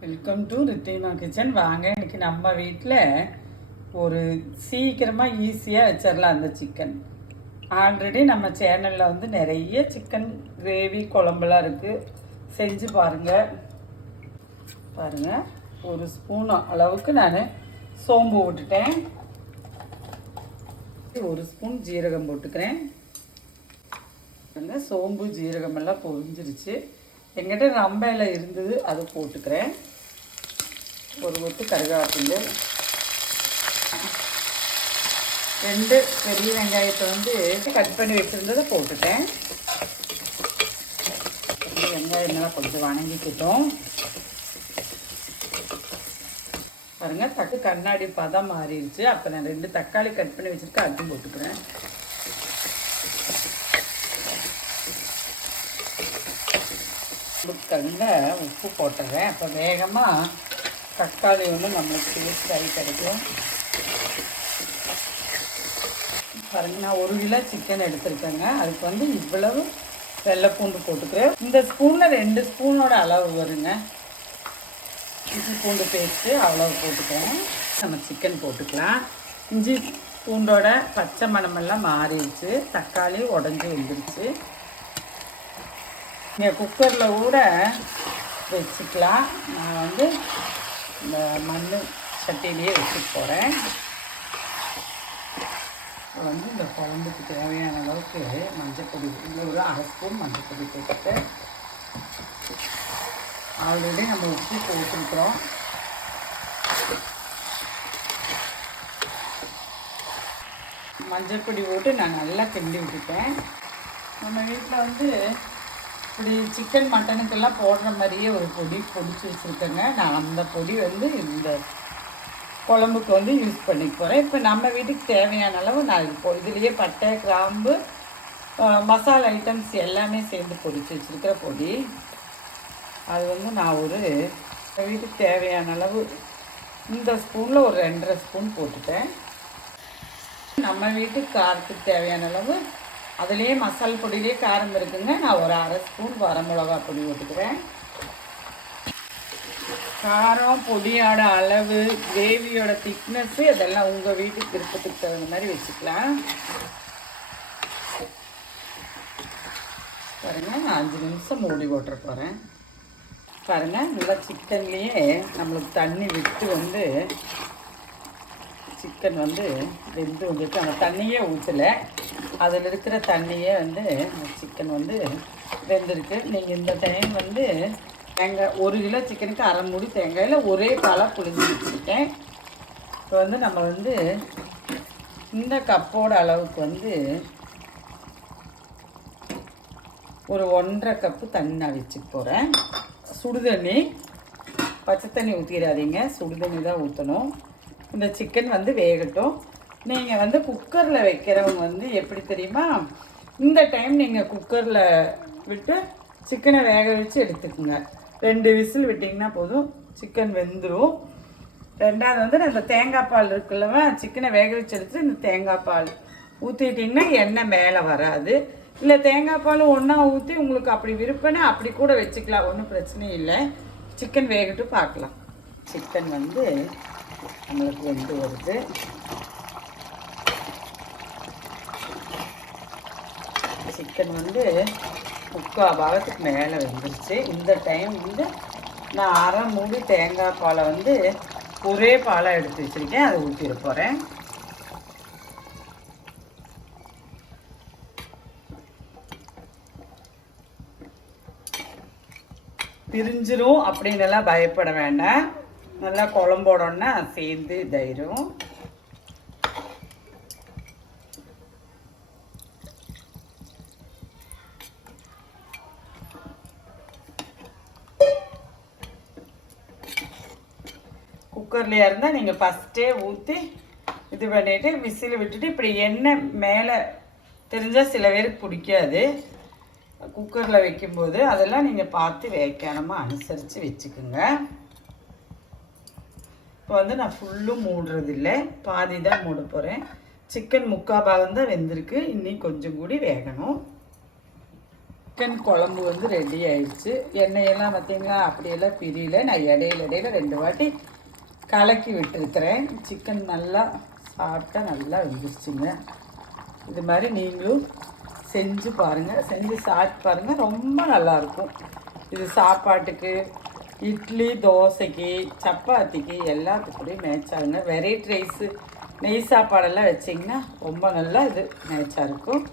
Welcome to Ridhima kitchen. வாங்க, இன்னைக்கு நம்ம வீட்டில் ஒரு சீக்கிரமாக ஈஸியாக வச்சிடலாம் அந்த சிக்கன். ஆல்ரெடி நம்ம சேனலில் வந்து நிறைய சிக்கன் கிரேவி குழம்புலாம் இருக்குது, செஞ்சு பாருங்கள். ஒரு ஸ்பூன் அளவுக்கு நான் சோம்பு விட்டுட்டேன். ஒரு ஸ்பூன் ஜீரகம் போட்டுக்கிறேன். சோம்பு ஜீரகம் எல்லாம் பொரிஞ்சிருச்சு. எங்கிட்ட ரம்பையில் இருந்தது, அது போட்டுக்கிறேன். ஒரு கொத்து கருவேப்பிலை, 2 பெரிய வெங்காயத்தை வந்து கட் பண்ணி வச்சுருந்ததை போட்டுட்டேன். வெங்காயம் நல்லா கொஞ்சம் வணங்கிக்கிட்டோம். பாருங்கள், தட்டு கண்ணாடி பதம் மாறிடுச்சு. அப்போ நான் 2 தக்காளி கட் பண்ணி வச்சுருக்கேன், அதுவும் போட்டுக்கிறேன். கண்ணில் உப்பு போட்டுறேன். அப்போ வேகமாக தக்காளி ஒன்று நம்மளுக்கு டேஸ்ட் ஆகி கிடைக்கும். பாருங்கள், நான் 1 கிலோ சிக்கன் எடுத்துருக்கேங்க. அதுக்கு வந்து இவ்வளவு வெள்ளைப்பூண்டு போட்டுக்கிறேன். இந்த ஸ்பூனில் 2 ஸ்பூனோட அளவு வருங்க. இஞ்சி பூண்டு பேஸ்ட்டு அவ்வளவு போட்டுக்கிறேன். நம்ம சிக்கன் போட்டுக்கலாம். இஞ்சி பூண்டோட பச்சை மணமெல்லாம் மாறிடுச்சு. தக்காளி உடஞ்சி வந்துருச்சு. நீங்கள் குக்கரில் கூட வச்சுக்கலாம். நான் வந்து இந்த மண் சட்டியிலேயே வச்சுட்டு போகிறேன். வந்து இந்த குழம்புக்கு தேவையான அளவுக்கு மஞ்சள் இதில் ஒரு 1/2 ஸ்பூன் மஞ்சள் பொடி போட்டுட்டு, ஆல்ரெடி நம்ம உப்பு போட்டுருக்குறோம். மஞ்சள் பொடி போட்டு நான் நல்லா கிண்டி விட்டுட்டேன். நம்ம வீட்டில் வந்து இப்படி சிக்கன் மட்டனுக்கெல்லாம் போடுற மாதிரியே ஒரு பொடி பொடிச்சு வச்சுருக்கேங்க. நான் அந்த பொடி வந்து இந்த குழம்புக்கு வந்து யூஸ் பண்ணிக்க போகிறேன். இப்போ நம்ம வீட்டுக்கு தேவையான அளவு நான் இதுலேயே பட்டை, கிராம்பு, மசாலா ஐட்டம்ஸ் எல்லாமே சேர்ந்து பொடிச்சு வச்சுருக்கிற பொடி. அது வந்து நான் ஒரு வீட்டுக்கு தேவையான அளவு இந்த ஸ்பூனில் ஒரு 2.5 ஸ்பூன் போட்டுட்டேன். நம்ம வீட்டுக்கு காரத்துக்கு தேவையான அளவு அதுலேயே மசால் பொடியிலே காரம் இருக்குங்க. நான் ஒரு 1/2 ஸ்பூன் வரமிளகா பொடி போட்டுக்கிறேன். காரம், பொடியோட அளவு, கிரேவியோட திக்னஸ்ஸு இதெல்லாம் உங்கள் வீட்டுக்கு விருப்பத்துக்கு தகுந்த மாதிரி வச்சுக்கலாம். பாருங்கள், நான் 5 நிமிஷம் மூடி போட்டுற போகிறேன். பாருங்கள், நல்லா சிக்கன்லேயே நம்மளுக்கு தண்ணி விட்டு வந்து சிக்கன் வந்து வெந்து வந்துட்டு அந்த தண்ணியே ஊற்றலை. அதில் இருக்கிற தண்ணியே வந்து சிக்கன் வந்து வெந்திருக்கு. நீங்கள் இந்த டைம் வந்து தேங்காய் 1 கிலோ சிக்கனுக்கு 1/2 மூடி தேங்காயில் ஒரே பாலாக புளிஞ்சு வச்சுருக்கேன். இப்போ வந்து நம்ம வந்து இந்த கப்போட அளவுக்கு வந்து ஒரு 1.5 கப்பு தண்ணி நான் வச்சுக்க போகிறேன். சுடுதண்ணி, பச்சை தண்ணி ஊற்றிடாதீங்க, சுடுதண்ணி தான் ஊற்றணும். இந்த சிக்கன் வந்து வேகட்டும். நீங்கள் வந்து குக்கரில் வைக்கிறவங்க வந்து எப்படி தெரியுமா, இந்த டைம் நீங்கள் குக்கரில் விட்டு சிக்கனை வேக வச்சு எடுத்துக்கோங்க. 2 விசில் விட்டிங்கன்னா போதும், சிக்கன் வெந்துடும். 2வது வந்து அந்த தேங்காய் பால் இருக்குல்லவா, சிக்கனை வேக வச்சு எடுத்துட்டு இந்த தேங்காய் பால் ஊற்றிட்டிங்கன்னா எண்ணெய் மேலே வராது. இல்லை தேங்காய் பால் ஒன்றா ஊற்றி உங்களுக்கு அப்படி விருப்பம்னா அப்படி கூட வச்சுக்கலாம், ஒன்றும் பிரச்சனை இல்லை. சிக்கன் வேகட்டும், பார்க்கலாம். சிக்கன் வந்து நம்மளுக்கு வெந்து வருது. சிக்கன் வந்து 3/4 பாகத்துக்கு மேலே வெந்துருச்சு. இந்த டைம் வந்து நான் 1/2 மூடி தேங்காய் பாலை வந்து ஒரே பாலாக எடுத்து வச்சுருக்கேன், அதை ஊற்றிட போகிறேன். பிரிஞ்சிரும் அப்படின்னு எல்லாம் பயப்பட வேண்டாம். நல்லா குழம்போடன்னா சேர்ந்து இதாயிரும். குக்கர்லையாக இருந்தால் நீங்கள் ஃபஸ்ட்டே ஊற்றி இது பண்ணிவிட்டு விசில் விட்டுட்டு, இப்படி எண்ணெய் மேலே தெரிஞ்சால் சில பேருக்கு பிடிக்காது. குக்கரில் வைக்கும்போது அதெல்லாம் நீங்கள் பார்த்து வைக்கணுமா அனுசரித்து வச்சுக்குங்க. இப்போ வந்து நான் ஃபுல்லும் மூடுறதில்லை, பாதி தான் மூட போகிறேன். சிக்கன் 3/4 பாகம் தான் வெந்திருக்கு, இன்னும் கொஞ்சம் கூடி வேகணும். சிக்கன் குழம்பு வந்து ரெடி ஆயிடுச்சு. எண்ணெயெல்லாம் பார்த்தீங்களா அப்படியெல்லாம் பிரியல. நான் இடையில 2 வாட்டி கலக்கி விட்டுருக்கிறேன். சிக்கன் நல்லா சாப்பிட்டா நல்லா வெந்துருச்சுங்க. இது மாதிரி நீங்களும் செஞ்சு பாருங்கள், செஞ்சு சாப்பிட்டு பாருங்கள், ரொம்ப நல்லாயிருக்கும். இது சாப்பாட்டுக்கு, இட்லி, தோசைக்கு, சப்பாத்திக்கு எல்லாத்துக்கூடயும் மேட்ச் ஆகுங்க. வெரைட்டி ரைஸு, நெய் சாப்பாடெல்லாம் வச்சிங்கன்னா ரொம்ப நல்லா இது மேட்சாக இருக்கும்.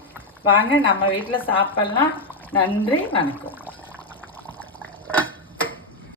வாங்க நம்ம வீட்டில் சாப்பிட்லாம். நன்றி, வணக்கம்.